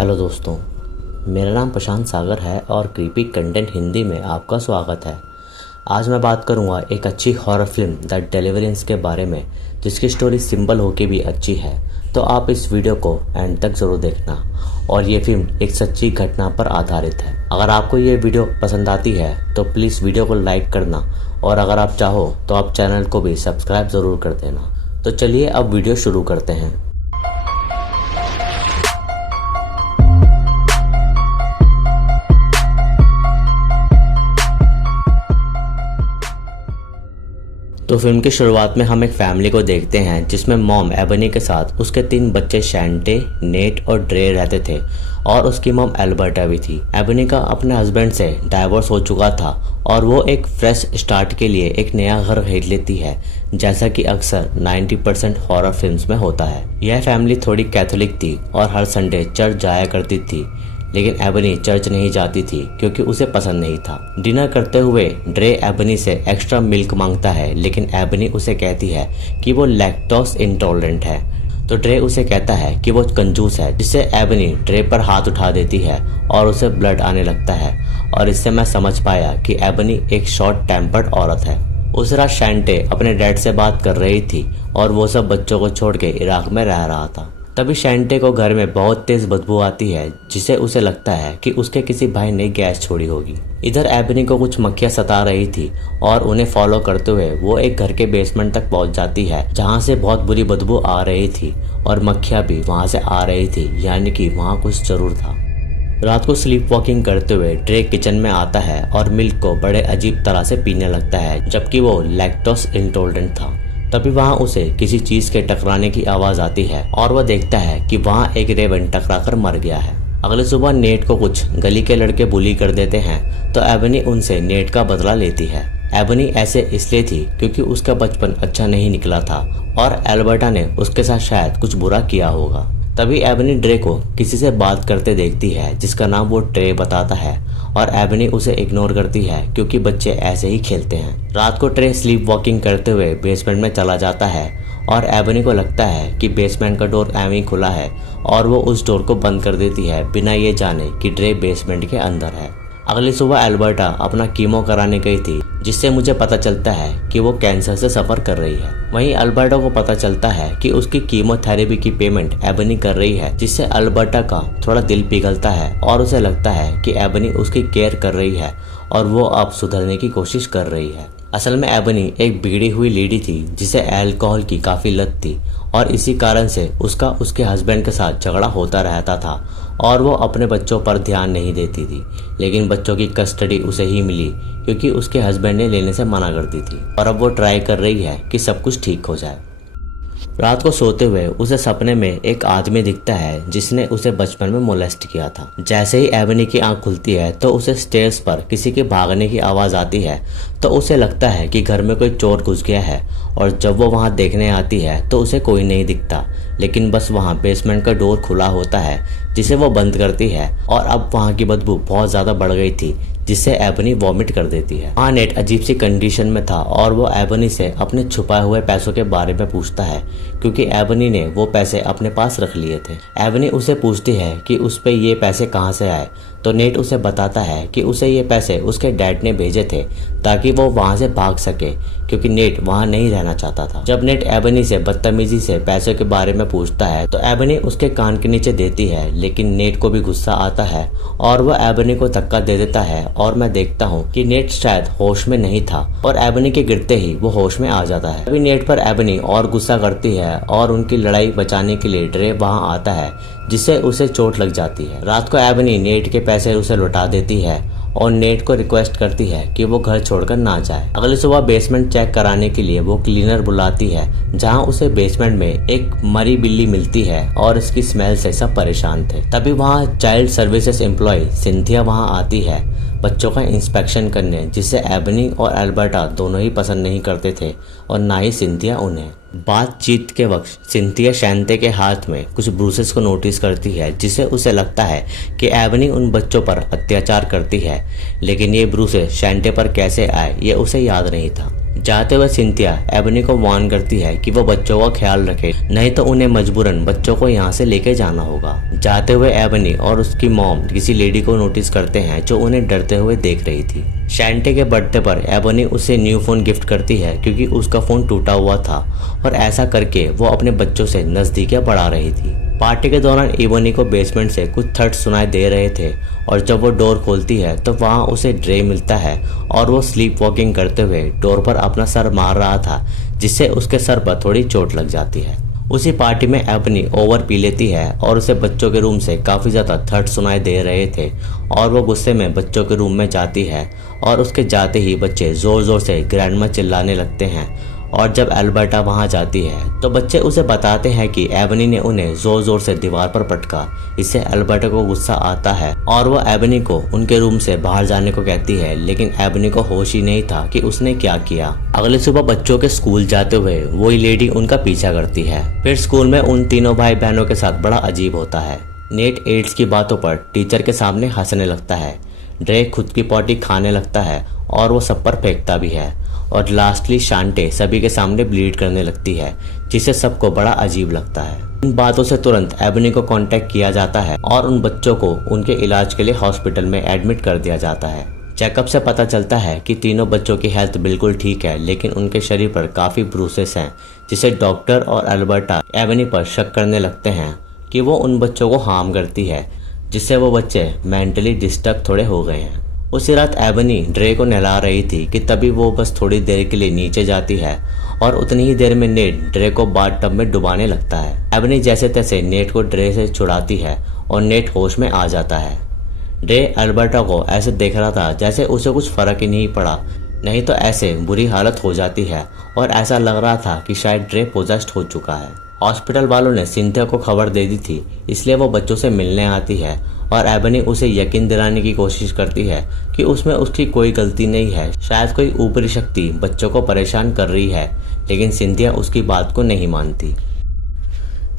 Hello दोस्तों, मेरा नाम प्रशांत सागर है और क्रीपी कंटेंट हिंदी में आपका स्वागत है। आज मैं बात करूंगा एक अच्छी हॉरर फिल्म द डेलिवरेंस के बारे में, जिसकी स्टोरी सिंपल होके भी अच्छी है। तो आप इस वीडियो को एंड तक ज़रूर देखना। और ये फिल्म एक सच्ची घटना पर आधारित है। अगर आपको ये वीडियो पसंद आती है तो प्लीज़ वीडियो को लाइक करना, और अगर आप चाहो तो आप चैनल को भी सब्सक्राइब ज़रूर कर देना। तो चलिए अब वीडियो शुरू करते हैं। तो फिल्म की शुरुआत में हम एक फैमिली को देखते हैं जिसमें मॉम एबनी के साथ उसके 3 बच्चे शैंटे, नेट और ड्रे रहते थे, और उसकी मॉम एल्बर्टा भी थी। एबनी का अपने हस्बैंड से डाइवोर्स हो चुका था और वो एक फ्रेश स्टार्ट के लिए एक नया घर खरीद लेती है, जैसा कि अक्सर 90% हॉरर फिल्म्स में होता है। यह फैमिली थोड़ी कैथोलिक थी और हर संडे चर्च जाया करती थी, लेकिन एबनी चर्च नहीं जाती थी क्योंकि उसे पसंद नहीं था। डिनर करते हुए ड्रे एबनी से एक्स्ट्रा मिल्क मांगता है, लेकिन एबनी उसे कहती है कि वो लैक्टोज इंटॉलरेंट है। तो ड्रे उसे कहता है कि वो कंजूस है, जिससे एबनी ड्रे पर हाथ उठा देती है और उसे ब्लड आने लगता है। और इससे मैं समझ पाया कि एबनी एक शॉर्ट टेम्पर्ड औरत है। उस रात शैंटे अपने डैड से बात कर रही थी और वो सब बच्चों को छोड़ के इराक में रह रहा था। तभी शैंटे को घर में बहुत तेज बदबू आती है, जिसे उसे लगता है कि उसके किसी भाई ने गैस छोड़ी होगी। इधर एबनी को कुछ मक्खियां सता रही थी और उन्हें फॉलो करते हुए वो एक घर के बेसमेंट तक पहुंच जाती है, जहां से बहुत बुरी बदबू आ रही थी और मक्खियां भी वहां से आ रही थी, यानी कि वहां कुछ जरूर था। रात को स्लीप वॉकिंग करते हुए ड्रे किचन में आता है और मिल्क को बड़े अजीब तरह से पीने लगता है, जबकि वो लैक्टोज इंटॉलरेंट था। तभी वहां उसे किसी चीज के टकराने की आवाज आती है और वह देखता है कि वहां एक रेवन टकराकर मर गया है। अगले सुबह नेट को कुछ गली के लड़के बुली कर देते हैं, तो एबनी उनसे नेट का बदला लेती है। एबनी ऐसे इसलिए थी क्योंकि उसका बचपन अच्छा नहीं निकला था और एल्बर्टा ने उसके साथ शायद कुछ बुरा किया होगा। तभी एबनी ड्रे को किसी से बात करते देखती है, जिसका नाम वो ट्रे बताता है, और एबनी उसे इग्नोर करती है क्योंकि बच्चे ऐसे ही खेलते हैं। रात को ट्रे स्लीप वॉकिंग करते हुए बेसमेंट में चला जाता है और एबनी को लगता है कि बेसमेंट का डोर एवं ही खुला है, और वो उस डोर को बंद कर देती है बिना ये जाने कि ड्रे बेसमेंट के अंदर है। अगली सुबह एल्बर्टा अपना कीमो कराने गई थी, जिससे मुझे पता चलता है कि वो कैंसर से सफर कर रही है। वहीं अल्बर्टा को पता चलता है कि उसकी कीमोथेरेपी की पेमेंट एबनी कर रही है, जिससे अल्बर्टा का थोड़ा दिल पिघलता है और उसे लगता है कि एबनी उसकी केयर कर रही है और वो अब सुधरने की कोशिश कर रही है। असल में एबनी एक बिगड़ी हुई लेडी थी जिसे अल्कोहल की काफी लत थी, और इसी कारण से उसका उसके हस्बैंड के साथ झगड़ा होता रहता था और वो अपने बच्चों पर ध्यान नहीं देती थी। लेकिन बच्चों की कस्टडी उसे ही मिली क्योंकि उसके हस्बैंड ने लेने से मना कर दी थी, और अब वो ट्राई कर रही है कि सब कुछ ठीक हो जाए। रात को सोते हुए उसे सपने में एक आदमी दिखता है जिसने उसे बचपन में मोलेस्ट किया था। जैसे ही एबनी की आंख खुलती है तो उसे स्टेयर्स पर किसी के भागने की आवाज आती है, तो उसे लगता है कि घर में कोई चोर घुस गया है, और जब वो वहां देखने आती है तो उसे कोई नहीं दिखता, लेकिन बस वहां बेसमेंट का डोर खुला होता है, जिसे वो बंद करती है, और अब वहां की बदबू बहुत ज्यादा बढ़ गई थी, जिससे एबनी वॉमिट कर देती है। वहाँ नेट अजीब सी कंडीशन में था और वो एबनी से अपने छुपाए हुए पैसों के बारे में पूछता है, क्योंकि एबनी ने वो पैसे अपने पास रख लिए थे। एबनी उसे पूछती है कि उस पे ये पैसे कहाँ से आए, तो नेट उसे बताता है कि उसे ये पैसे उसके डैड ने भेजे थे ताकि वो वहां से भाग सके, क्योंकि नेट वहां नहीं रहना चाहता था। जब नेट एबनी से बदतमीजी से पैसों के बारे में पूछता है तो एबनी उसके कान के नीचे देती है, लेकिन नेट को भी गुस्सा आता है और वह एबनी को धक्का दे देता है, और मैं देखता हूँ कि नेट शायद होश में नहीं था और एबनी के गिरते ही वो होश में आ जाता है। अभी नेट पर एबनी और गुस्सा करती है और उनकी लड़ाई बचाने के लिए ड्रे वहां आता है, जिससे उसे चोट लग जाती है। रात को एबनी नेट के पैसे उसे लौटा देती है और नेट को रिक्वेस्ट करती है कि वो घर छोड़कर ना जाए। अगली सुबह बेसमेंट चेक कराने के लिए वो क्लीनर बुलाती है, जहां उसे बेसमेंट में एक मरी बिल्ली मिलती है और इसकी स्मेल से सब परेशान थे। तभी वहां चाइल्ड सर्विसेज एम्प्लॉय सिंथिया वहां आती है बच्चों का इंस्पेक्शन करने, जिसे एबनी और एल्बर्टा दोनों ही पसंद नहीं करते थे और ना ही सिंथिया उन्हें। बातचीत के वक्त सिंथिया शैंते के हाथ में कुछ ब्रूसेस को नोटिस करती है, जिससे उसे लगता है कि एबनी उन बच्चों पर अत्याचार करती है, लेकिन ये ब्रूसेस शैंटे पर कैसे आए ये उसे याद नहीं था। जाते हुए सिंथिया एबनी को वार्न करती है कि वो बच्चों का ख्याल रखे, नहीं तो उन्हें मजबूरन बच्चों को यहाँ से लेके जाना होगा। जाते हुए एबनी और उसकी मॉम किसी लेडी को नोटिस करते हैं जो उन्हें डरते हुए देख रही थी। शैंटे के बर्थडे पर एबनी उसे न्यू फोन गिफ्ट करती है क्योंकि उसका फोन टूटा हुआ था और ऐसा करके वो अपने बच्चों से नजदीकियां बढ़ा रही थी। पार्टी के दौरान एबनी को बेसमेंट से कुछ थर्ड सुनाई दे रहे थे और जब वो डोर खोलती है तो वहाँ उसे ड्रे मिलता है और वो स्लीप वॉकिंग करते हुए डोर पर अपना सर मार रहा था, जिससे उसके सर पर थोड़ी चोट लग जाती है। उसी पार्टी में एबनी ओवर पी लेती है और उसे बच्चों के रूम से काफ़ी ज़्यादा थर्ड सुनाई दे रहे थे और वो गुस्से में बच्चों के रूम में जाती है और उसके जाते ही बच्चे ज़ोर ज़ोर से ग्रैंडमा चिल्लाने लगते हैं। और जब एल्बर्टा वहां जाती है तो बच्चे उसे बताते हैं कि एबनी ने उन्हें जोर जोर से दीवार पर पटका। इससे एल्बर्टा को गुस्सा आता है और वो एबनी को उनके रूम से बाहर जाने को कहती है, लेकिन एबनी को होश ही नहीं था कि उसने क्या किया। अगले सुबह बच्चों के स्कूल जाते हुए वही लेडी उनका पीछा करती है। फिर स्कूल में उन तीनों भाई बहनों के साथ बड़ा अजीब होता है। नेट एड्स की बातों पर टीचर के सामने हंसने लगता है। ड्रे खुद की पॉटी खाने लगता है और वो सब पर फेंकता भी है। और लास्टली शांटे सभी के सामने ब्लीड करने लगती है, जिसे सबको बड़ा अजीब लगता है। इन बातों से तुरंत एबनी को कांटेक्ट किया जाता है और उन बच्चों को उनके इलाज के लिए हॉस्पिटल में एडमिट कर दिया जाता है। चेकअप से पता चलता है कि तीनों बच्चों की हेल्थ बिल्कुल ठीक है, लेकिन उनके शरीर पर काफ़ी ब्रूसेस हैं, जिसे डॉक्टर और एल्बर्टा एबनी पर शक करने लगते हैं कि वो उन बच्चों को हार्म करती है, जिससे वो बच्चे मेंटली डिस्टर्ब थोड़े हो गए हैं। उसी रात एबनी ड्रे को नहला रही थी कि तभी वो बस थोड़ी देर के लिए नीचे जाती है और उतनी ही देर में नेट ड्रे को बाथटब में डुबाने लगता है। एबनी जैसे तैसे नेट को ड्रे से छुड़ाती है और नेट होश में आ जाता है। ड्रे एल्बर्टा को ऐसे देख रहा था जैसे उसे कुछ फर्क ही नहीं पड़ा, नहीं तो ऐसे बुरी हालत हो जाती है और ऐसा लग रहा था कि शायद ड्रे पोजेस्ड हो चुका है। हॉस्पिटल वालों ने सिंथिया को खबर दे दी थी, इसलिए वो बच्चों से मिलने आती है और एबनी उसे यकीन दिलाने की कोशिश करती है कि उसमें उसकी कोई गलती नहीं है, शायद कोई ऊपरी शक्ति बच्चों को परेशान कर रही है, लेकिन सिंथिया उसकी बात को नहीं मानती।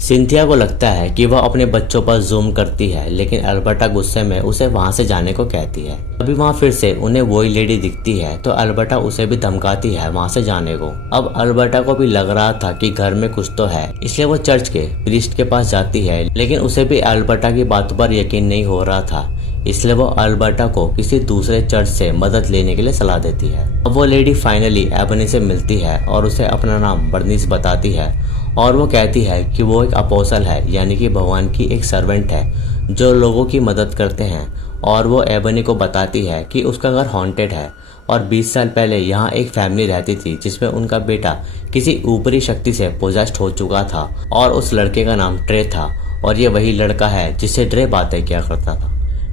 सिंथिया को लगता है कि वह अपने बच्चों पर जूम करती है, लेकिन एल्बर्टा गुस्से में उसे वहां से जाने को कहती है। अभी वहां फिर से उन्हें वही लेडी दिखती है तो एल्बर्टा उसे भी धमकाती है वहां से जाने को। अब एल्बर्टा को भी लग रहा था कि घर में कुछ तो है, इसलिए वो चर्च के प्रीस्ट के पास जाती है, लेकिन उसे भी एल्बर्टा की बातों पर यकीन नहीं हो रहा था, इसलिए वो एल्बर्टा को किसी दूसरे चर्च से मदद लेने के लिए सलाह देती है। अब वो लेडी फाइनली एबनी से मिलती है और उसे अपना नाम बर्नीस बताती है और वो कहती है कि वो एक अपोस्टल है, यानी कि भगवान की एक सर्वेंट है जो लोगों की मदद करते हैं। और वो एबनी को बताती है कि उसका घर हॉन्टेड है और 20 साल पहले यहाँ एक फैमिली रहती थी जिसमें उनका बेटा किसी ऊपरी शक्ति से पोजेस्ड हो चुका था और उस लड़के का नाम ट्रे था और ये वही लड़का है जिससे ड्रे बातें किया करता था।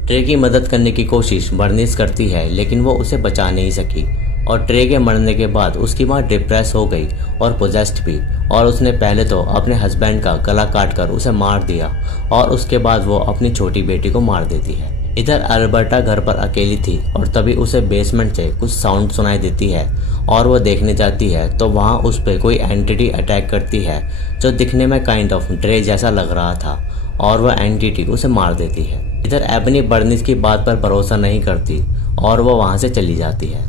ट्रे की मदद करने की कोशिश बर्नीस करती है, लेकिन वो उसे बचा नहीं सकी और ट्रे के मरने के बाद उसकी माँ डिप्रेस हो गई और पोजेस्ड भी, और उसने पहले तो अपने हस्बैंड का गला काटकर उसे मार दिया और उसके बाद वो अपनी छोटी बेटी को मार देती है। इधर एल्बर्टा घर पर अकेली थी और तभी उसे बेसमेंट से कुछ साउंड सुनाई देती है और वो देखने जाती है तो वहाँ उस पर कोई एंटिटी अटैक करती है जो दिखने में काइंड ऑफ ड्रे जैसा लग रहा था और वह एंटिटी उसे मार देती है। इधर एबनी बर्नीस की बात पर भरोसा नहीं करती और वो वहाँ से चली जाती है।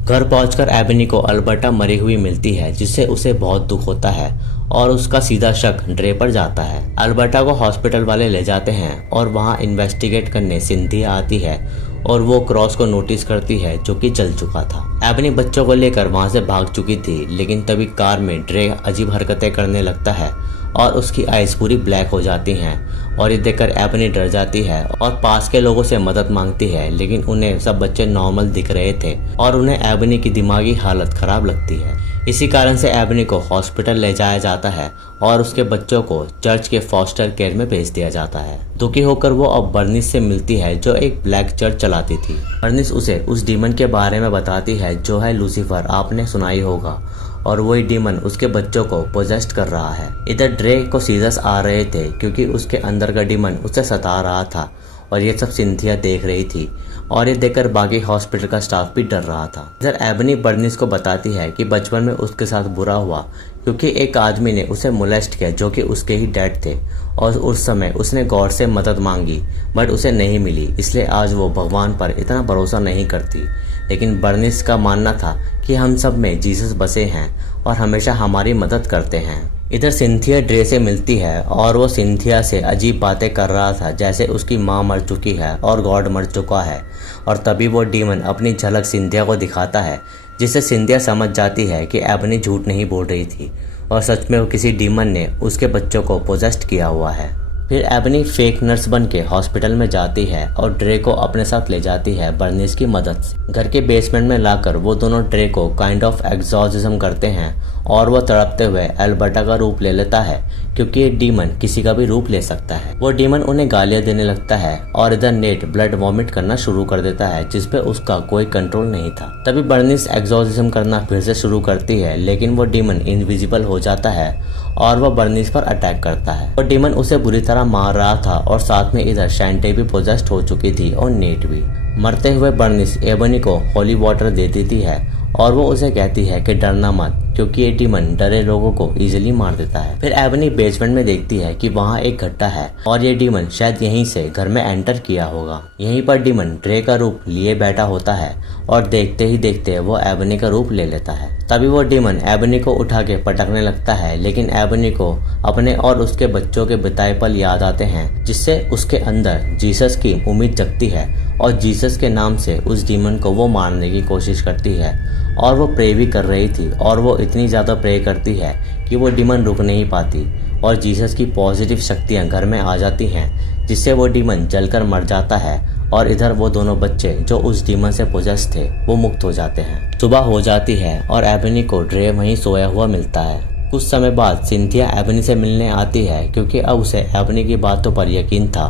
घर पहुंचकर एबनी को एल्बर्टा मरी हुई मिलती है, जिससे उसे बहुत दुख होता है और उसका सीधा शक ड्रे पर जाता है। एल्बर्टा को हॉस्पिटल वाले ले जाते हैं और वहां इन्वेस्टिगेट करने सिंथिया आती है और वो क्रॉस को नोटिस करती है जो कि जल चुका था। एबनी बच्चों को लेकर वहां से भाग चुकी थी, लेकिन तभी कार में ड्रे अजीब हरकतें करने लगता है और उसकी आइज पूरी ब्लैक हो जाती हैं और ये देखकर एबनी डर जाती है और पास के लोगों से मदद मांगती है, लेकिन उन्हें सब बच्चे नॉर्मल दिख रहे थे और उन्हें एबनी की दिमागी हालत खराब लगती है। इसी कारण से एबनी को हॉस्पिटल ले जाया जाता है और उसके बच्चों को चर्च के फॉस्टर केयर में भेज दिया जाता है। दुखी होकर वो अब बर्नीस से मिलती है जो एक ब्लैक चर्च चलाती थी। बर्नीस उसे उस डीमन के बारे में बताती है जो है लूसीफर, आपने सुना ही होगा, और वही डीमन उसके बच्चों को पोजेस्ट कर रहा है। इधर ड्रे को सीजर्स आ रहे थे क्योंकि उसके अंदर का डीमन उसे सता रहा था और ये सब सिंथिया देख रही थी और ये देखकर बाकी हॉस्पिटल का स्टाफ भी डर रहा था। इधर एबनी बर्नीस को बताती है कि बचपन में उसके साथ बुरा हुआ क्योंकि एक आदमी ने उसे मोलेस्ट किया जो कि उसके ही डैड थे और उस समय उसने गॉड से मदद मांगी बट उसे नहीं मिली, इसलिए आज वो भगवान पर इतना भरोसा नहीं करती। लेकिन बर्नीस का मानना था कि हम सब में जीसस बसे हैं और हमेशा हमारी मदद करते हैं। इधर सिंथिया ड्रे से मिलती है और वो सिंथिया से अजीब बातें कर रहा था, जैसे उसकी माँ मर चुकी है और गॉड मर चुका है। और तभी वो डीमन अपनी झलक सिंथिया को दिखाता है, जिससे सिंथिया समझ जाती है कि एबनी झूठ नहीं बोल रही थी और सच में वो किसी डीमन ने उसके बच्चों को पोजेस्ट किया हुआ है। फिर एबनी फेक नर्स बन के हॉस्पिटल में जाती है और ड्रे को अपने साथ ले जाती है बर्निस की मदद से। घर के बेसमेंट में लाकर वो दोनों ड्रे को काइंड ऑफ एग्जॉर्सिज्म करते हैं और वो तड़पते हुए एल्बर्टा का रूप ले लेता है, क्योंकि ये डीमन किसी का भी रूप ले सकता है। वो डीमन उन्हें गालियां देने लगता है और इधर नेट ब्लड वॉमिट करना शुरू कर देता है, जिसपे उसका कोई कंट्रोल नहीं था। तभी बर्निस एग्जॉर्सिज्म करना फिर से शुरू करती है, लेकिन वो डीमन इनविजिबल हो जाता है और वह बर्निस पर अटैक करता है। वो डीमन उसे बुरी तरह मार रहा था और साथ में इधर शैंटे भी पोजेस्ड हो चुकी थी और नेट भी। मरते हुए बर्निस एबनी को होली वाटर दे देती है और वो उसे कहती है कि डरना मत, क्योंकि ये डीमन डरे लोगों को इजीली मार देता है। फिर एबनी बेसमेंट में देखती है कि वहाँ एक गड्ढा है और ये डीमन शायद यहीं से घर में एंटर किया होगा। यहीं पर डीमन ड्रे का रूप लिए बैठा होता है और देखते ही देखते वो एबनी का रूप ले लेता है। तभी वो डीमन एबनी को उठा के पटकने लगता है, लेकिन एबनी को अपने और उसके बच्चों के बिताए पल याद आते हैं, जिससे उसके अंदर जीसस की उम्मीद जगती है और जीसस के नाम से उस डीमन को वो मारने की कोशिश करती है। और वो प्रे भी कर रही थी और वो इतनी ज़्यादा प्रे करती है कि वो डीमन रुक नहीं पाती और जीसस की पॉजिटिव शक्तियाँ घर में आ जाती हैं, जिससे वो डीमन जलकर मर जाता है। और इधर वो दोनों बच्चे जो उस डीमन से पोजेस थे वो मुक्त हो जाते हैं। सुबह हो जाती है और एबनी को ड्रे वहीं सोया हुआ मिलता है। कुछ समय बाद सिंथिया एबनी से मिलने आती है, क्योंकि अब उसे एबनी की बातों पर यकीन था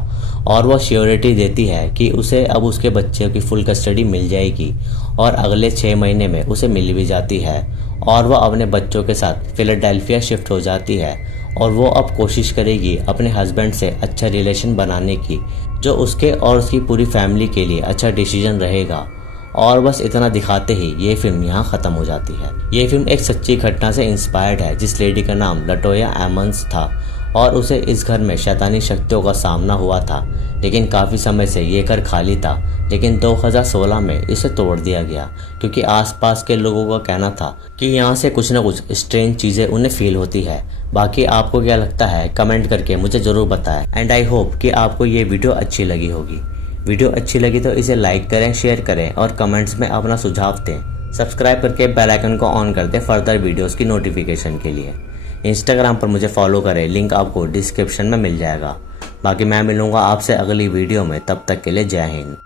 और वो श्योरिटी देती है कि उसे अब उसके बच्चे की फुल कस्टडी मिल जाएगी और अगले 6 महीने में उसे मिल भी जाती है। और वह अपने बच्चों के साथ फिलाडेल्फिया शिफ्ट हो जाती है और वो अब कोशिश करेगी अपने हस्बैंड से अच्छा रिलेशन बनाने की, जो उसके और उसकी पूरी फैमिली के लिए अच्छा डिसीजन रहेगा। और बस इतना दिखाते ही ये फिल्म यहाँ खत्म हो जाती है। ये फिल्म एक सच्ची घटना से इंस्पायर्ड है, जिस लेडी का नाम लटोया एमंस था और उसे इस घर में शैतानी शक्तियों का सामना हुआ था, लेकिन काफ़ी समय से ये घर खाली था। लेकिन 2016 में इसे तोड़ दिया गया, क्योंकि आसपास के लोगों का कहना था कि यहाँ से कुछ ना कुछ स्ट्रेंज चीज़ें उन्हें फील होती है। बाकी आपको क्या लगता है कमेंट करके मुझे ज़रूर बताएं। एंड आई होप कि आपको ये वीडियो अच्छी लगी होगी। वीडियो अच्छी लगी तो इसे लाइक करें, शेयर करें और कमेंट्स में अपना सुझाव दें। सब्सक्राइब करके बेल आइकन को ऑन कर दें फर्दर वीडियोस की नोटिफिकेशन के लिए। इंस्टाग्राम पर मुझे फॉलो करें, लिंक आपको डिस्क्रिप्शन में मिल जाएगा। बाकी मैं मिलूंगा आपसे अगली वीडियो में, तब तक के लिए जय हिंद।